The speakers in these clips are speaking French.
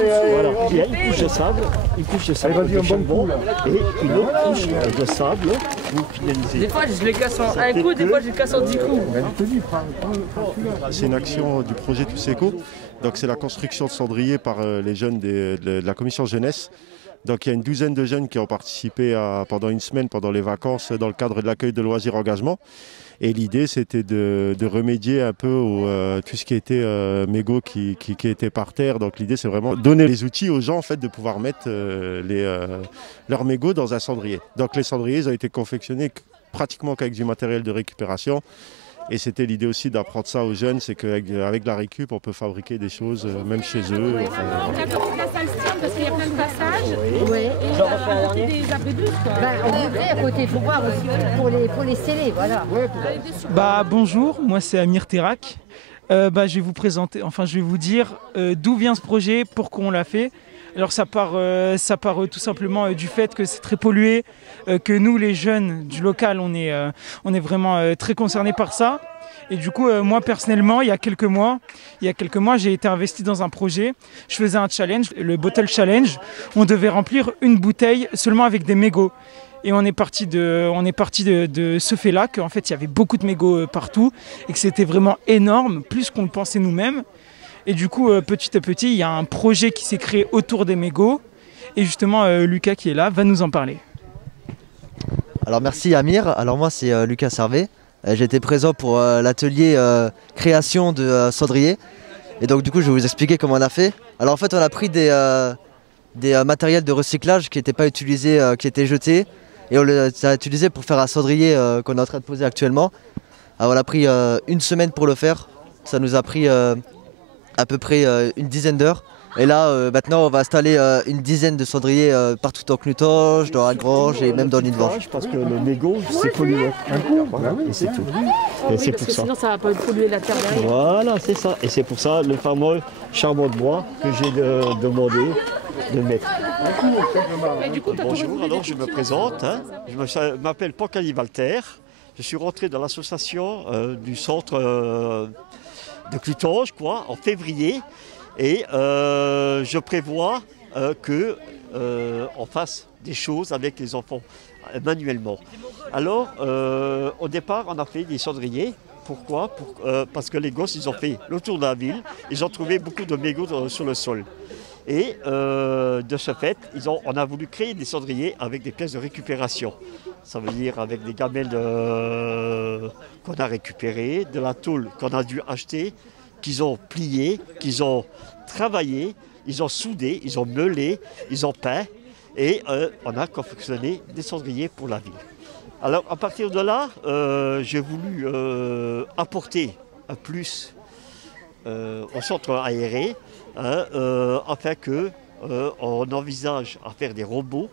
Voilà. Il y a une couche de sable, une charbon et une autre couche de sable pour finaliser. Des fois, je les casse en un coup, des fois, je les casse en 10 coups. C'est une action du projet Tous Éco. Donc c'est la construction de cendriers par les jeunes de la commission jeunesse. Donc il y a une douzaine de jeunes qui ont participé pendant une semaine, pendant les vacances, dans le cadre de l'accueil de loisirs engagement. Et l'idée, c'était de remédier un peu à tout ce qui était mégots qui était par terre. Donc l'idée, c'est vraiment donner les outils aux gens en fait, de pouvoir mettre leurs mégots dans un cendrier. Donc les cendriers, ils ont été confectionnés pratiquement qu'avec du matériel de récupération. Et c'était l'idée aussi d'apprendre ça aux jeunes, c'est qu'avec la récup, on peut fabriquer des choses même chez eux. On a compris la salle stand parce qu'il y a plein de passages. Oui. Et on a apporté des abédus. On voudrait à côté, il faut voir aussi pour les sceller, voilà. Bonjour, moi c'est Amir Terak. Je vais vous présenter, je vais vous dire d'où vient ce projet, pourquoi on l'a fait. Alors ça part tout simplement du fait que c'est très pollué, que nous les jeunes du local on est vraiment très concernés par ça. Et du coup moi personnellement il y a quelques mois j'ai été investi dans un projet. Je faisais un challenge, le Bottle Challenge. On devait remplir une bouteille seulement avec des mégots. Et on est parti de ce fait-là qu'en fait il y avait beaucoup de mégots partout et que c'était vraiment énorme, plus qu'on le pensait nous-mêmes. Et du coup, petit à petit, il y a un projet qui s'est créé autour des mégots. Et justement, Lucas qui est là va nous en parler. Alors merci Amir. Alors moi c'est Lucas Servet. J'étais présent pour l'atelier création de cendrier. Et donc du coup je vais vous expliquer comment on a fait. Alors en fait on a pris des matériels de recyclage qui n'étaient pas utilisés, qui étaient jetés. Et on les a utilisés pour faire un cendrier qu'on est en train de poser actuellement. Alors on a pris une semaine pour le faire. Ça nous a pris à peu près une dizaine d'heures. Et là, maintenant, on va installer une dizaine de cendriers partout en Knutange, dans Algrange et même dans Nidvange. Parce que le mégot, c'est pollué. Voilà, et c'est tout. Et c'est pour ça. Sinon, ça va pas polluer la terre derrière. Voilà, c'est ça. Et c'est pour ça le fameux charbon de bois que j'ai demandé de mettre. Bonjour, alors je me présente. Je m'appelle Pancali Walter. Je suis rentré dans l'association du centre de Knutange en février. Et je prévois qu'on fasse des choses avec les enfants manuellement. Alors, au départ, on a fait des cendriers. Pourquoi ? Parce que les gosses, ils ont fait le tour de la ville. Ils ont trouvé beaucoup de mégots sur le sol. Et de ce fait, on a voulu créer des cendriers avec des pièces de récupération. Ça veut dire avec des gamelles qu'on a récupérées, de la tôle qu'on a dû acheter, qu'ils ont plié, qu'ils ont travaillé, ils ont soudé, ils ont meulé, ils ont peint et on a confectionné des cendriers pour la ville. Alors à partir de là, j'ai voulu apporter un plus au centre aéré afin qu'on envisage à faire des robots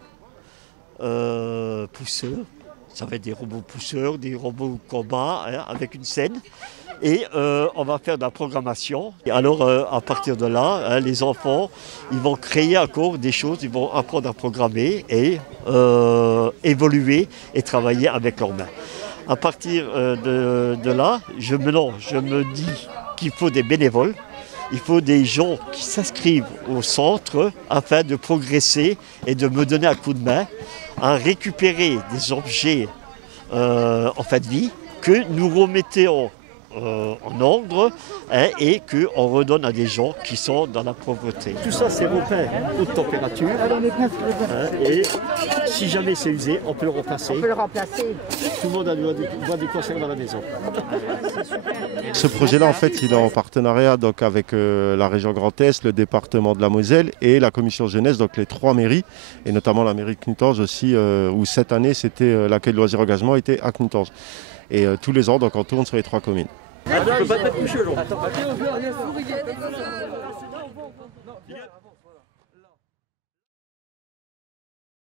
pousseurs. Ça va être des robots pousseurs, des robots combat avec une scène. Et on va faire de la programmation. Et alors, à partir de là, les enfants, ils vont créer encore des choses, ils vont apprendre à programmer et évoluer et travailler avec leurs mains. À partir de là, je me dis qu'il faut des bénévoles, il faut des gens qui s'inscrivent au centre afin de progresser et de me donner un coup de main à récupérer des objets en fin de vie que nous remettons en ordre et qu'on redonne à des gens qui sont dans la pauvreté. Tout ça, c'est repeint haute température. Et si jamais c'est usé, on peut le remplacer. On peut le remplacer. Tout le monde doit des conserves à la maison. Ce projet-là, en fait, il est en partenariat donc, avec la région Grand Est, le département de la Moselle et la commission jeunesse, donc les 3 mairies, et notamment la mairie de Knutange aussi, où cette année, c'était l'accueil de loisirs engagement était à Knutange. Et tous les ans, donc, on tourne sur les 3 communes. Tu peux pas te coucher,